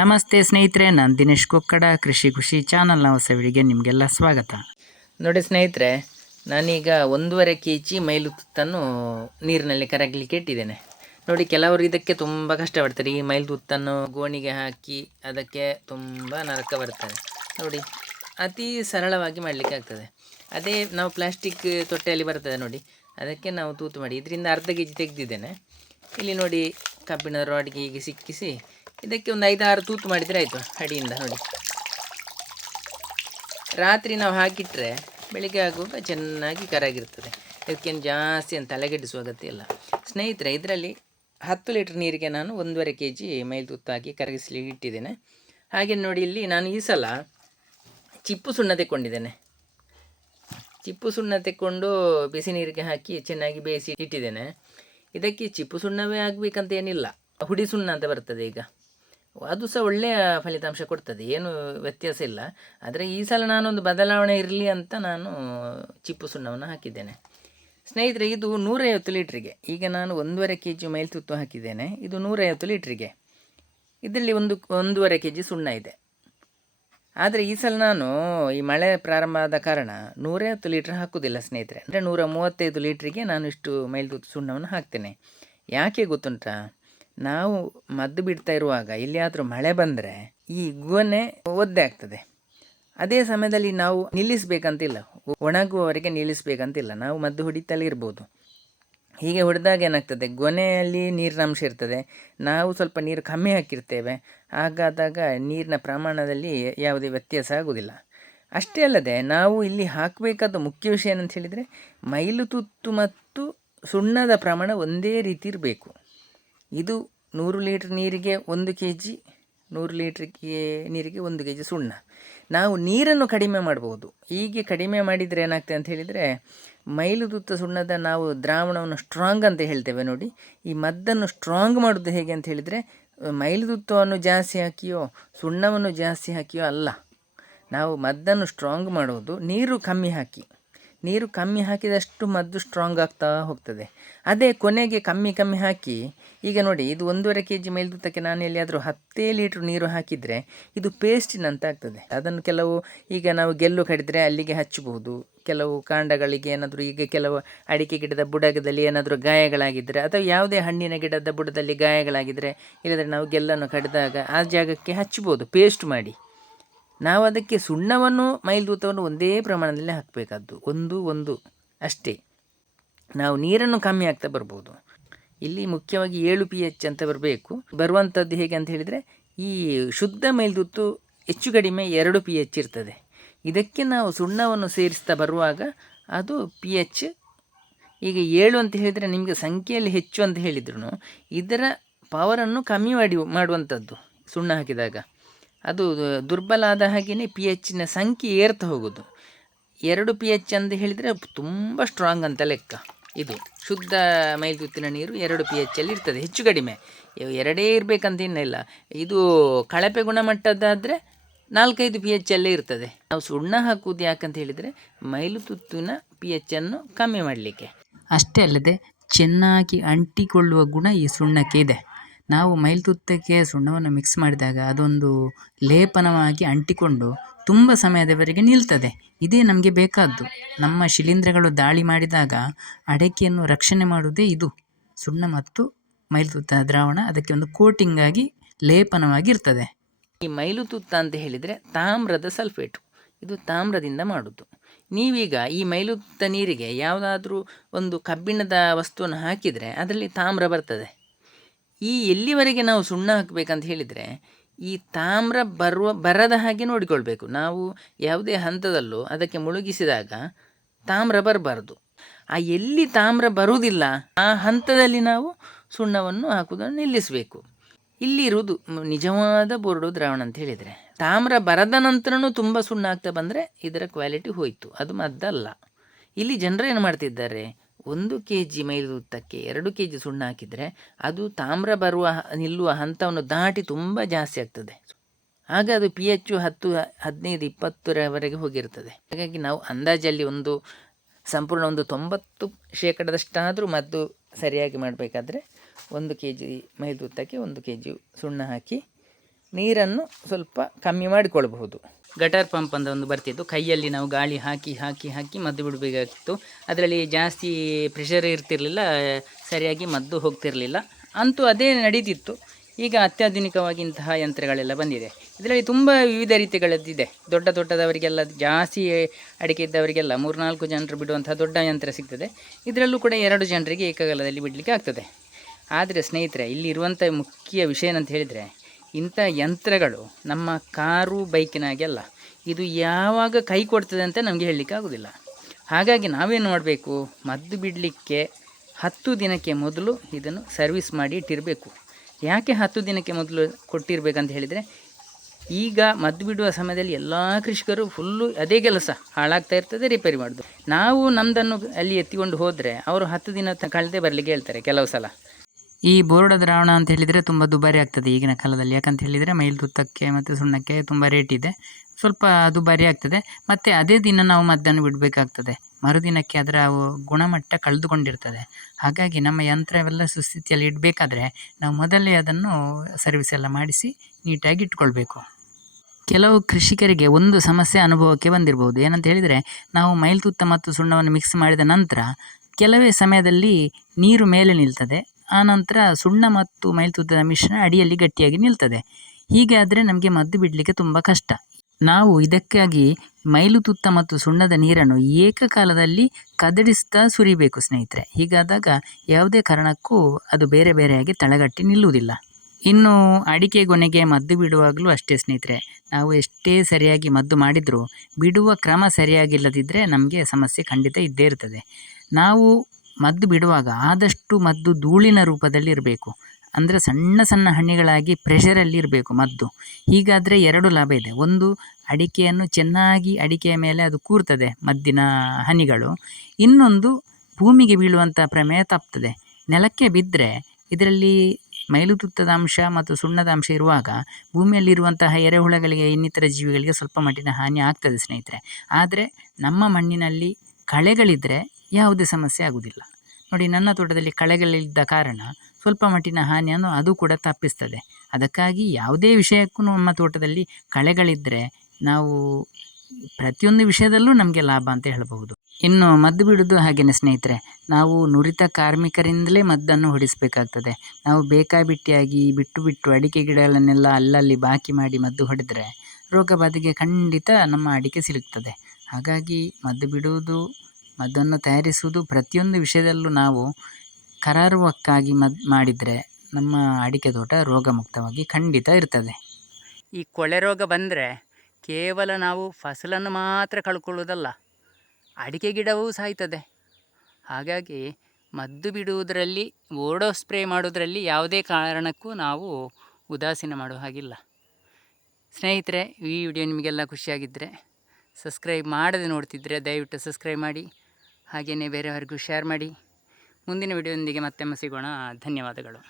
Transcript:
ನಮಸ್ತೆ ಸ್ನೇಹಿತರೆ, ನಾನು ದಿನೇಶ್ ಕೊಕ್ಕಡ, ಕೃಷಿ ಖುಷಿ ಚಾನಲ್ನ ಹೊಸ ವಿಡಿಯೋಗೆ ನಿಮಗೆಲ್ಲ ಸ್ವಾಗತ. ನೋಡಿ ಸ್ನೇಹಿತರೆ, ನಾನೀಗ 1.5 kg ಮೈಲು ತುತ್ತನ್ನು ನೀರಿನಲ್ಲಿ ಕರಗಲಿಕ್ಕೆ ಇಟ್ಟಿದ್ದೇನೆ. ನೋಡಿ, ಕೆಲವರು ಇದಕ್ಕೆ ತುಂಬ ಕಷ್ಟಪಡ್ತಾರೆ. ಈ ಮೈಲು ತುತ್ತನ್ನು ಗೋಣಿಗೆ ಹಾಕಿ ಅದಕ್ಕೆ ತುಂಬ ನರಕ ಬರ್ತದೆ. ನೋಡಿ, ಅತಿ ಸರಳವಾಗಿ ಮಾಡಲಿಕ್ಕೆ ಆಗ್ತದೆ. ಅದೇ ನಾವು ಪ್ಲಾಸ್ಟಿಕ್ ತೊಟ್ಟೆಯಲ್ಲಿ ಬರ್ತದೆ ನೋಡಿ, ಅದಕ್ಕೆ ನಾವು ತೂತು ಮಾಡಿ ಇದರಿಂದ ಅರ್ಧ kg ತೆಗೆದಿದ್ದೇನೆ. ಇಲ್ಲಿ ನೋಡಿ, ಕಬ್ಬಿಣ ರಾಡ್ಗೆ ಹೀಗೆ ಸಿಕ್ಕಿಸಿ ಇದಕ್ಕೆ ಒಂದು 5-6 ತೂತು ಮಾಡಿದರೆ ಆಯಿತು ಅಡಿಯಿಂದ. ನೋಡಿ, ರಾತ್ರಿ ನಾವು ಹಾಕಿಟ್ರೆ ಬೆಳಿಗ್ಗೆ ಆಗುವಾಗ ಚೆನ್ನಾಗಿ ಕರಗಿರ್ತದೆ. ಇದಕ್ಕೇನು ಜಾಸ್ತಿ ಅಂತ ತಲೆಗೆಡಿಸುವ ಅಗತ್ಯ ಇಲ್ಲ ಸ್ನೇಹಿತರೆ. ಇದರಲ್ಲಿ 10 ಲೀಟ್ರ್ ನೀರಿಗೆ ನಾನು 1.5 kg ಮೈಲು ತುತ್ತು ಹಾಕಿ ಕರಗಿಸ್ಲಿಕ್ಕೆ ಇಟ್ಟಿದ್ದೇನೆ. ಹಾಗೆ ನೋಡಿ, ಇಲ್ಲಿ ನಾನು ಈ ಸಲ ಚಿಪ್ಪು ಸುಣ್ಣ ತೆಕ್ಕೊಂಡಿದ್ದೇನೆ. ಚಿಪ್ಪು ಸುಣ್ಣ ತೆಕ್ಕೊಂಡು ಬಿಸಿ ನೀರಿಗೆ ಹಾಕಿ ಚೆನ್ನಾಗಿ ಬೇಯಿಸಿ ಇಟ್ಟಿದ್ದೇನೆ. ಇದಕ್ಕೆ ಚಿಪ್ಪು ಸುಣ್ಣವೇ ಆಗಬೇಕಂತ ಏನಿಲ್ಲ, ಹುಡಿ ಸುಣ್ಣ ಅಂತ ಬರ್ತದೆ ಈಗ, ಅದು ಸಹ ಒಳ್ಳೆಯ ಫಲಿತಾಂಶ ಕೊಡ್ತದೆ, ಏನು ವ್ಯತ್ಯಾಸ ಇಲ್ಲ. ಆದರೆ ಈ ಸಲ ನಾನೊಂದು ಬದಲಾವಣೆ ಇರಲಿ ಅಂತ ನಾನು ಚಿಪ್ಪು ಸುಣ್ಣವನ್ನು ಹಾಕಿದ್ದೇನೆ ಸ್ನೇಹಿತರೆ. ಇದು 150 ಲೀಟ್ರಿಗೆ, ಈಗ ನಾನು 1.5 kg ಮೈಲು ತುತ್ತು ಹಾಕಿದ್ದೇನೆ. ಇದು 150 ಲೀಟ್ರಿಗೆ. ಇದರಲ್ಲಿ 1.5 kg ಸುಣ್ಣ ಇದೆ. ಆದರೆ ಈ ಸಲ ನಾನು ಈ ಮಳೆ ಪ್ರಾರಂಭ ಆದ ಕಾರಣ 150 ಲೀಟ್ರ್ ಹಾಕೋದಿಲ್ಲ ಸ್ನೇಹಿತರೆ. ಅಂದರೆ 135 ಲೀಟ್ರಿಗೆ ನಾನು ಇಷ್ಟು ಮೈಲು ತುತ್ತು ಸುಣ್ಣವನ್ನು ಹಾಕ್ತೇನೆ. ಯಾಕೆ ಗೊತ್ತುಂಟಾ, ನಾವು ಮದ್ದು ಬಿಡ್ತಾ ಇರುವಾಗ ಎಲ್ಲಿಯಾದರೂ ಮಳೆ ಬಂದರೆ ಈ ಗೊನೆ ಒದ್ದೆ ಆಗ್ತದೆ. ಅದೇ ಸಮಯದಲ್ಲಿ ನಾವು ನಿಲ್ಲಿಸಬೇಕಂತಿಲ್ಲ, ಒಣಗುವವರೆಗೆ ನಿಲ್ಲಿಸಬೇಕಂತಿಲ್ಲ. ನಾವು ಮದ್ದು ಹೊಡಿತಲೇ ಇರ್ಬೋದು. ಹೀಗೆ ಹೊಡೆದಾಗ ಏನಾಗ್ತದೆ, ಗೊನೆಯಲ್ಲಿ ನೀರಿನ ಅಂಶ ಇರ್ತದೆ. ನಾವು ಸ್ವಲ್ಪ ನೀರು ಕಮ್ಮಿ ಹಾಕಿರ್ತೇವೆ, ಹಾಗಾದಾಗ ನೀರಿನ ಪ್ರಮಾಣದಲ್ಲಿ ಯಾವುದೇ ವ್ಯತ್ಯಾಸ ಆಗೋದಿಲ್ಲ. ಅಷ್ಟೇ ಅಲ್ಲದೆ ನಾವು ಇಲ್ಲಿ ಹಾಕಬೇಕಾದ ಮುಖ್ಯ ವಿಷಯ ಏನಂತ ಹೇಳಿದರೆ, ಮೈಲು ತುತ್ತು ಮತ್ತು ಸುಣ್ಣದ ಪ್ರಮಾಣ ಒಂದೇ ರೀತಿ ಇರಬೇಕು. ಇದು 100 ಲೀಟ್ರ್ ನೀರಿಗೆ 1 kg, 100 ಲೀಟ್ರಿಗೆ ನೀರಿಗೆ 1 kg ಸುಣ್ಣ. ನಾವು ನೀರನ್ನು ಕಡಿಮೆ ಮಾಡ್ಬೋದು. ಹೀಗೆ ಕಡಿಮೆ ಮಾಡಿದರೆ ಏನಾಗ್ತದೆ ಅಂತ ಹೇಳಿದರೆ, ಮೈಲು ತುತ್ತ ಸುಣ್ಣದ ನಾವು ದ್ರಾವಣವನ್ನು ಸ್ಟ್ರಾಂಗ್ ಅಂತ ಹೇಳ್ತೇವೆ ನೋಡಿ. ಈ ಮದ್ದನ್ನು ಸ್ಟ್ರಾಂಗ್ ಮಾಡೋದು ಹೇಗೆ ಅಂತ ಹೇಳಿದರೆ, ಮೈಲು ತುತ್ತವನ್ನು ಜಾಸ್ತಿ ಹಾಕಿಯೋ ಸುಣ್ಣವನ್ನು ಜಾಸ್ತಿ ಹಾಕಿಯೋ ಅಲ್ಲ. ನಾವು ಮದ್ದನ್ನು ಸ್ಟ್ರಾಂಗ್ ಮಾಡೋದು ನೀರು ಕಮ್ಮಿ ಹಾಕಿ. ನೀರು ಕಮ್ಮಿ ಹಾಕಿದಷ್ಟು ಮದ್ದು ಸ್ಟ್ರಾಂಗ್ ಆಗ್ತಾ ಹೋಗ್ತದೆ. ಅದೇ ಕೊನೆಗೆ ಕಮ್ಮಿ ಹಾಕಿ, ಈಗ ನೋಡಿ, ಇದು 1.5 kg ಮೈಲು ತುತ್ತಕ್ಕೆ ನಾನು ಎಲ್ಲಿಯಾದರೂ 10 ಲೀಟ್ರ್ ನೀರು ಹಾಕಿದರೆ ಇದು ಪೇಸ್ಟಿನಂತ ಆಗ್ತದೆ. ಅದನ್ನು ಕೆಲವು, ಈಗ ನಾವು ಗೆಲ್ಲು ಕಡಿದರೆ ಅಲ್ಲಿಗೆ ಹಚ್ಚಬಹುದು. ಕೆಲವು ಕಾಂಡಗಳಿಗೆ ಏನಾದರೂ, ಈಗ ಕೆಲವು ಅಡಿಕೆ ಗಿಡದ ಬುಡದಲ್ಲಿ ಏನಾದರೂ ಗಾಯಗಳಾಗಿದ್ದರೆ, ಅಥವಾ ಯಾವುದೇ ಹಣ್ಣಿನ ಗಿಡದ ಬುಡದಲ್ಲಿ ಗಾಯಗಳಾಗಿದ್ದರೆ, ಇಲ್ಲದ್ರೆ ನಾವು ಗೆಲ್ಲನ್ನು ಕಡಿದಾಗ ಆ ಜಾಗಕ್ಕೆ ಹಚ್ಬೋದು ಪೇಸ್ಟ್ ಮಾಡಿ. ನಾವು ಅದಕ್ಕೆ ಸುಣ್ಣವನ್ನು ಮೈಲು ತುತ್ತವನ್ನು ಒಂದೇ ಪ್ರಮಾಣದಲ್ಲಿ ಹಾಕಬೇಕಾದ್ದು, ಒಂದು ಅಷ್ಟೇ. ನಾವು ನೀರನ್ನು ಕಮ್ಮಿ ಆಗ್ತಾ ಬರ್ಬೋದು. ಇಲ್ಲಿ ಮುಖ್ಯವಾಗಿ 7 pH ಅಂತ ಬರಬೇಕು. ಬರುವಂಥದ್ದು ಹೇಗೆ ಅಂತ ಹೇಳಿದರೆ, ಈ ಶುದ್ಧ ಮೈಲು ತುತ್ತು ಹೆಚ್ಚು ಕಡಿಮೆ 2 pH ಇರ್ತದೆ. ಇದಕ್ಕೆ ನಾವು ಸುಣ್ಣವನ್ನು ಸೇರಿಸ್ತಾ ಬರುವಾಗ ಅದು pH ಈಗ 7 ಅಂತ ಹೇಳಿದರೆ, ನಿಮಗೆ ಸಂಖ್ಯೆಯಲ್ಲಿ ಹೆಚ್ಚು ಅಂತ ಹೇಳಿದ್ರು ಇದರ ಪವರನ್ನು ಕಮ್ಮಿ ಮಾಡುವಂಥದ್ದು ಸುಣ್ಣ ಹಾಕಿದಾಗ. ಅದು ದುರ್ಬಲ ಆದ ಹಾಗೆಯೇ pHನ ಸಂಖ್ಯೆ ಏರ್ತಾ ಹೋಗೋದು. 2 pH ಅಂತ ಹೇಳಿದರೆ ತುಂಬ ಸ್ಟ್ರಾಂಗ್ ಅಂತ ಲೆಕ್ಕ. ಇದು ಶುದ್ಧ ಮೈಲು ತುತ್ತಿನ ನೀರು 2 pH ಅಲ್ಲಿ ಇರ್ತದೆ, ಹೆಚ್ಚು ಕಡಿಮೆ 2 ಇರಬೇಕಂತ ಏನಿಲ್ಲ. ಇದು ಕಳಪೆ ಗುಣಮಟ್ಟದ್ದಾದರೆ 4-5 pH ಅಲ್ಲೇ ಇರ್ತದೆ. ನಾವು ಸುಣ್ಣ ಹಾಕುವುದು ಯಾಕಂತ ಹೇಳಿದರೆ, ಮೈಲು ತುತ್ತಿನ pH ಅನ್ನು ಕಮ್ಮಿ ಮಾಡಲಿಕ್ಕೆ. ಅಷ್ಟೇ ಅಲ್ಲದೆ ಚೆನ್ನಾಗಿ ಅಂಟಿಕೊಳ್ಳುವ ಗುಣ ಈ ಸುಣ್ಣಕ್ಕೆ ಇದೆ. ನಾವು ಮೈಲು ತುತ್ತಕ್ಕೆ ಸುಣ್ಣವನ್ನು ಮಿಕ್ಸ್ ಮಾಡಿದಾಗ ಅದೊಂದು ಲೇಪನವಾಗಿ ಅಂಟಿಕೊಂಡು ತುಂಬ ಸಮಯದವರೆಗೆ ನಿಲ್ತದೆ. ಇದೇ ನಮಗೆ ಬೇಕಾದ್ದು. ನಮ್ಮ ಶಿಲೀಂಧ್ರಗಳು ದಾಳಿ ಮಾಡಿದಾಗ ಅಡಿಕೆಯನ್ನು ರಕ್ಷಣೆ ಮಾಡುವುದೇ ಇದು. ಸುಣ್ಣ ಮತ್ತು ಮೈಲು ತುತ್ತ ದ್ರಾವಣ ಅದಕ್ಕೆ ಒಂದು ಕೋಟಿಂಗ್ ಆಗಿ ಲೇಪನವಾಗಿರ್ತದೆ. ಈ ಮೈಲು ತುತ್ತ ಅಂತ ಹೇಳಿದರೆ ತಾಮ್ರದ ಸಲ್ಫೇಟು, ಇದು ತಾಮ್ರದಿಂದ ಮಾಡೋದು. ನೀವೀಗ ಈ ಮೈಲು ತುತ್ತ ನೀರಿಗೆ ಯಾವುದಾದ್ರೂ ಒಂದು ಕಬ್ಬಿಣದ ವಸ್ತುವನ್ನು ಹಾಕಿದರೆ ಅದರಲ್ಲಿ ತಾಮ್ರ ಬರ್ತದೆ. ಈ ಎಲ್ಲಿವರೆಗೆ ನಾವು ಸುಣ್ಣ ಹಾಕಬೇಕಂತ ಹೇಳಿದರೆ, ಈ ತಾಮ್ರ ಬರದ ಹಾಗೆ ನೋಡಿಕೊಳ್ಬೇಕು. ನಾವು ಯಾವುದೇ ಹಂತದಲ್ಲೂ ಅದಕ್ಕೆ ಮುಳುಗಿಸಿದಾಗ ತಾಮ್ರ ಬರಬಾರ್ದು. ಆ ಎಲ್ಲಿ ತಾಮ್ರ ಬರುವುದಿಲ್ಲ ಆ ಹಂತದಲ್ಲಿ ನಾವು ಸುಣ್ಣವನ್ನು ಹಾಕುವುದನ್ನು ನಿಲ್ಲಿಸಬೇಕು. ಇಲ್ಲಿರುವುದು ನಿಜವಾದ ಬೋರ್ಡು ದ್ರಾವಣ ಅಂತ ಹೇಳಿದರೆ. ತಾಮ್ರ ಬರದ ನಂತರನೂ ತುಂಬ ಸುಣ್ಣ ಆಗ್ತಾ ಬಂದರೆ ಇದರ ಕ್ವಾಲಿಟಿ ಹೋಯಿತು, ಅದು ಮದ್ದಲ್ಲ. ಇಲ್ಲಿ ಜನರು ಏನು ಮಾಡ್ತಿದ್ದಾರೆ, 1 kg ಮೈಲು ತುತ್ತಕ್ಕೆ 2 kg ಸುಣ್ಣ ಹಾಕಿದರೆ ಅದು ತಾಮ್ರ ನಿಲ್ಲುವ ಹಂತವನ್ನು ದಾಟಿ ತುಂಬ ಜಾಸ್ತಿ ಆಗ್ತದೆ. ಆಗ ಅದು pH 10, 15, 20ರವರೆಗೆ ಹೋಗಿರ್ತದೆ. ಹಾಗಾಗಿ ನಾವು ಅಂದಾಜಲ್ಲಿ ಸಂಪೂರ್ಣ 90% ಮದ್ದು ಸರಿಯಾಗಿ ಮಾಡಬೇಕಾದ್ರೆ 1 kg ಮೈಲು ತುತ್ತಕ್ಕೆ 1 kg ಸುಣ್ಣ ಹಾಕಿ ನೀರನ್ನು ಸ್ವಲ್ಪ ಕಮ್ಮಿ ಮಾಡಿಕೊಳ್ಬಹುದು. ಗಟರ್ ಪಂಪ್ ಅಂತ ಒಂದು ಬರ್ತಿತ್ತು, ಕೈಯಲ್ಲಿ ನಾವು ಗಾಳಿ ಹಾಕಿ ಹಾಕಿ ಹಾಕಿ ಮದ್ದು ಬಿಡಬೇಕಾಗಿತ್ತು. ಅದರಲ್ಲಿ ಜಾಸ್ತಿ ಪ್ರೆಷರ್ ಇರ್ತಿರಲಿಲ್ಲ, ಸರಿಯಾಗಿ ಮದ್ದು ಹೋಗ್ತಿರಲಿಲ್ಲ, ಅಂತೂ ಅದೇ ನಡೀತಿತ್ತು. ಈಗ ಅತ್ಯಾಧುನಿಕವಾಗಿ ಇಂತಹ ಯಂತ್ರಗಳೆಲ್ಲ ಬಂದಿದೆ. ಇದರಲ್ಲಿ ತುಂಬ ವಿವಿಧ ರೀತಿಗಳದ್ದಿದೆ. ದೊಡ್ಡದವರಿಗೆಲ್ಲ, ಜಾಸ್ತಿ ಅಡಿಕೆ ಇದ್ದವರಿಗೆಲ್ಲ 3-4 ಜನರು ಬಿಡುವಂತಹ ದೊಡ್ಡ ಯಂತ್ರ ಸಿಗ್ತದೆ. ಇದರಲ್ಲೂ ಕೂಡ 2 ಜನರಿಗೆ ಏಕಕಾಲದಲ್ಲಿ ಬಿಡಲಿಕ್ಕೆ ಆಗ್ತದೆ. ಆದರೆ ಸ್ನೇಹಿತರೆ, ಇಲ್ಲಿರುವಂಥ ಮುಖ್ಯ ವಿಷಯ ಏನಂತ ಹೇಳಿದರೆ, ಇಂಥ ಯಂತ್ರಗಳು ನಮ್ಮ ಕಾರು ಬೈಕಿನಾಗೆ ಅಲ್ಲ. ಇದು ಯಾವಾಗ ಕೈ ಕೊಡ್ತದೆ ಅಂತ ನಮಗೆ ಹೇಳಲಿಕ್ಕೆ ಆಗೋದಿಲ್ಲ. ಹಾಗಾಗಿ ನಾವೇನು ಮಾಡಬೇಕು, ಮದ್ದು ಬಿಡಲಿಕ್ಕೆ 10 ದಿನಕ್ಕೆ ಮೊದಲು ಇದನ್ನು ಸರ್ವಿಸ್ ಮಾಡಿ ಇಟ್ಟಿರಬೇಕು. ಯಾಕೆ 10 ದಿನಕ್ಕೆ ಮೊದಲು ಕೊಟ್ಟಿರಬೇಕಂತ ಹೇಳಿದರೆ, ಈಗ ಮದ್ದು ಬಿಡುವ ಸಮಯದಲ್ಲಿ ಎಲ್ಲ ಕೃಷಿಕರು ಫುಲ್ಲು ಅದೇ ಕೆಲಸ, ಹಾಳಾಗ್ತಾ ಇರ್ತದೆ, ರಿಪೇರಿ ಮಾಡೋದು. ನಾವು ನಮ್ಮದನ್ನು ಅಲ್ಲಿ ಎತ್ತಿಕೊಂಡು ಹೋದರೆ ಅವರು 10 ದಿನ ಕಳೆದೇ ಬರಲಿಕ್ಕೆ ಹೇಳ್ತಾರೆ ಕೆಲವು ಸಲ. ಈ ಬೋರ್ಡ ದ್ರಾವಣ ಅಂತ ಹೇಳಿದರೆ ತುಂಬ ದುಬಾರಿ ಆಗ್ತದೆ ಈಗಿನ ಕಾಲದಲ್ಲಿ. ಯಾಕಂತ ಹೇಳಿದರೆ ಮೈಲ್ತುತ್ತಕ್ಕೆ ಮತ್ತು ಸುಣ್ಣಕ್ಕೆ ತುಂಬ ರೇಟ್ ಇದೆ, ಸ್ವಲ್ಪ ದುಬಾರಿ ಆಗ್ತದೆ. ಮತ್ತು ಅದೇ ದಿನ ನಾವು ಮದ್ದನ್ನು ಬಿಡಬೇಕಾಗ್ತದೆ, ಮರುದಿನಕ್ಕೆ ಅದರ ಗುಣಮಟ್ಟ ಕಳೆದುಕೊಂಡಿರ್ತದೆ. ಹಾಗಾಗಿ ನಮ್ಮ ಯಂತ್ರವೆಲ್ಲ ಸುಸ್ಥಿತಿಯಲ್ಲಿ ಇಡಬೇಕಾದ್ರೆ ನಾವು ಮೊದಲೇ ಅದನ್ನು ಸರ್ವಿಸ್ ಎಲ್ಲ ಮಾಡಿಸಿ ನೀಟಾಗಿ ಇಟ್ಕೊಳ್ಬೇಕು. ಕೆಲವು ಕೃಷಿಕರಿಗೆ ಒಂದು ಸಮಸ್ಯೆ ಅನುಭವಕ್ಕೆ ಬಂದಿರ್ಬೋದು. ಏನಂತ ಹೇಳಿದರೆ, ನಾವು ಮೈಲ್ತುತ್ತ ಮತ್ತು ಸುಣ್ಣವನ್ನು ಮಿಕ್ಸ್ ಮಾಡಿದ ನಂತರ ಕೆಲವೇ ಸಮಯದಲ್ಲಿ ನೀರು ಮೇಲೆ ನಿಲ್ತದೆ, ಆನಂತರ ಸುಣ್ಣ ಮತ್ತು ಮೈಲ್ತುತ್ತದ ಮಿಶ್ರಣ ಅಡಿಯಲ್ಲಿ ಗಟ್ಟಿಯಾಗಿ ನಿಲ್ತದೆ. ಹೀಗೆ ಆದರೆ ನಮಗೆ ಮದ್ದು ಬಿಡಲಿಕ್ಕೆ ತುಂಬ ಕಷ್ಟ. ನಾವು ಇದಕ್ಕಾಗಿ ಮೈಲುತುತ್ತ ಮತ್ತು ಸುಣ್ಣದ ನೀರನ್ನು ಏಕಕಾಲದಲ್ಲಿ ಕದಡಿಸ್ತಾ ಸುರಿಬೇಕು ಸ್ನೇಹಿತರೆ. ಹೀಗಾದಾಗ ಯಾವುದೇ ಕಾರಣಕ್ಕೂ ಅದು ಬೇರೆ ಬೇರೆಯಾಗಿ ತಳಗಟ್ಟಿ ನಿಲ್ಲುವುದಿಲ್ಲ. ಇನ್ನು ಅಡಿಕೆ ಗೊನೆಗೆ ಮದ್ದು ಬಿಡುವಾಗಲೂ ಅಷ್ಟೇ ಸ್ನೇಹಿತರೆ, ನಾವು ಎಷ್ಟೇ ಸರಿಯಾಗಿ ಮದ್ದು ಮಾಡಿದರೂ ಬಿಡುವ ಕ್ರಮ ಸರಿಯಾಗಿಲ್ಲದಿದ್ದರೆ ನಮಗೆ ಸಮಸ್ಯೆ ಖಂಡಿತ ಇದ್ದೇ ಇರ್ತದೆ. ನಾವು ಮದ್ದು ಬಿಡುವಾಗ ಆದಷ್ಟು ಮದ್ದು ಧೂಳಿನ ರೂಪದಲ್ಲಿ ಇರಬೇಕು, ಅಂದರೆ ಸಣ್ಣ ಸಣ್ಣ ಹನಿಗಳಾಗಿ ಪ್ರೆಷರಲ್ಲಿ ಇರಬೇಕು ಮದ್ದು. ಹೀಗಾದರೆ 2 ಲಾಭ ಇದೆ. ಒಂದು, ಅಡಿಕೆಯನ್ನು ಚೆನ್ನಾಗಿ ಅಡಿಕೆಯ ಮೇಲೆ ಅದು ಕೂರ್ತದೆ ಮದ್ದಿನ ಹನಿಗಳು. ಇನ್ನೊಂದು, ಭೂಮಿಗೆ ಬೀಳುವಂಥ ಪ್ರಮೇಯ ತಪ್ತದೆ. ನೆಲಕ್ಕೆ ಬಿದ್ದರೆ ಇದರಲ್ಲಿ ಮೈಲುತುತ್ತದ ಅಂಶ ಮತ್ತು ಸುಣ್ಣದ ಅಂಶ ಇರುವಾಗ ಭೂಮಿಯಲ್ಲಿರುವಂತಹ ಎರೆಹುಳಗಳಿಗೆ, ಇನ್ನಿತರ ಜೀವಿಗಳಿಗೆ ಸ್ವಲ್ಪ ಮಟ್ಟಿನ ಹಾನಿ ಆಗ್ತದೆ ಸ್ನೇಹಿತರೆ. ಆದರೆ ನಮ್ಮ ಮಣ್ಣಿನಲ್ಲಿ ಕಳೆಗಳಿದ್ದರೆ ಯಾವುದೇ ಸಮಸ್ಯೆ ಆಗುವುದಿಲ್ಲ. ನೋಡಿ, ನನ್ನ ತೋಟದಲ್ಲಿ ಕಳೆಗಳಿದ್ದ ಕಾರಣ ಸ್ವಲ್ಪ ಮಟ್ಟಿನ ಹಾನಿಯನ್ನು ಅದು ಕೂಡ ತಪ್ಪಿಸ್ತದೆ. ಅದಕ್ಕಾಗಿ ಯಾವುದೇ ವಿಷಯಕ್ಕೂ ನಮ್ಮ ತೋಟದಲ್ಲಿ ಕಳೆಗಳಿದ್ದರೆ ನಾವು ಪ್ರತಿಯೊಂದು ವಿಷಯದಲ್ಲೂ ನಮಗೆ ಲಾಭ ಅಂತ ಹೇಳಬಹುದು. ಇನ್ನು ಮದ್ದು ಬಿಡೋದು ಹಾಗೆಯೇ ಸ್ನೇಹಿತರೆ, ನಾವು ನುರಿತ ಕಾರ್ಮಿಕರಿಂದಲೇ ಮದ್ದನ್ನು ಹೊಡಿಸಬೇಕಾಗ್ತದೆ. ನಾವು ಬೇಕಾಬಿಟ್ಟಿಯಾಗಿ ಬಿಟ್ಟು ಅಡಿಕೆ ಗಿಡಗಳನ್ನೆಲ್ಲ ಅಲ್ಲಲ್ಲಿ ಬಾಕಿ ಮಾಡಿ ಮದ್ದು ಹೊಡೆದರೆ ರೋಗ ಬಾಧೆಗೆ ಖಂಡಿತ ನಮ್ಮ ಅಡಿಕೆ ಸಿಲುಕ್ತದೆ. ಹಾಗಾಗಿ ಮದ್ದು ಬಿಡುವುದು, ಮದ್ದನ್ನು ತಯಾರಿಸುವುದು, ಪ್ರತಿಯೊಂದು ವಿಷಯದಲ್ಲೂ ನಾವು ಕರಾರುವಕ್ಕಾಗಿ ಮಾಡಿದರೆ ನಮ್ಮ ಅಡಿಕೆ ತೋಟ ರೋಗಮುಕ್ತವಾಗಿ ಖಂಡಿತ ಇರ್ತದೆ. ಈ ಕೊಳೆ ರೋಗ ಬಂದರೆ ಕೇವಲ ನಾವು ಫಸಲನ್ನು ಮಾತ್ರ ಕಳ್ಕೊಳ್ಳೋದಲ್ಲ, ಅಡಿಕೆ ಗಿಡವೂ ಸಾಯ್ತದೆ. ಹಾಗಾಗಿ ಮದ್ದು ಬಿಡುವುದರಲ್ಲಿ, ಓಡೋ ಸ್ಪ್ರೇ ಮಾಡೋದರಲ್ಲಿ ಯಾವುದೇ ಕಾರಣಕ್ಕೂ ನಾವು ಉದಾಸೀನ ಮಾಡೋ ಹಾಗಿಲ್ಲ. ಸ್ನೇಹಿತರೆ, ಈ ವಿಡಿಯೋ ನಿಮಗೆಲ್ಲ ಖುಷಿಯಾಗಿದ್ದರೆ, ಸಬ್ಸ್ಕ್ರೈಬ್ ಮಾಡದೆ ನೋಡ್ತಿದ್ದರೆ ದಯವಿಟ್ಟು ಸಬ್ಸ್ಕ್ರೈಬ್ ಮಾಡಿ, ಹಾಗೆಯೇ ಬೇರೆಯವರಿಗೂ ಶೇರ್ ಮಾಡಿ. ಮುಂದಿನ ವಿಡಿಯೋದೊಂದಿಗೆ ಮತ್ತೆ ಸಿಗೋಣ. ಧನ್ಯವಾದಗಳು.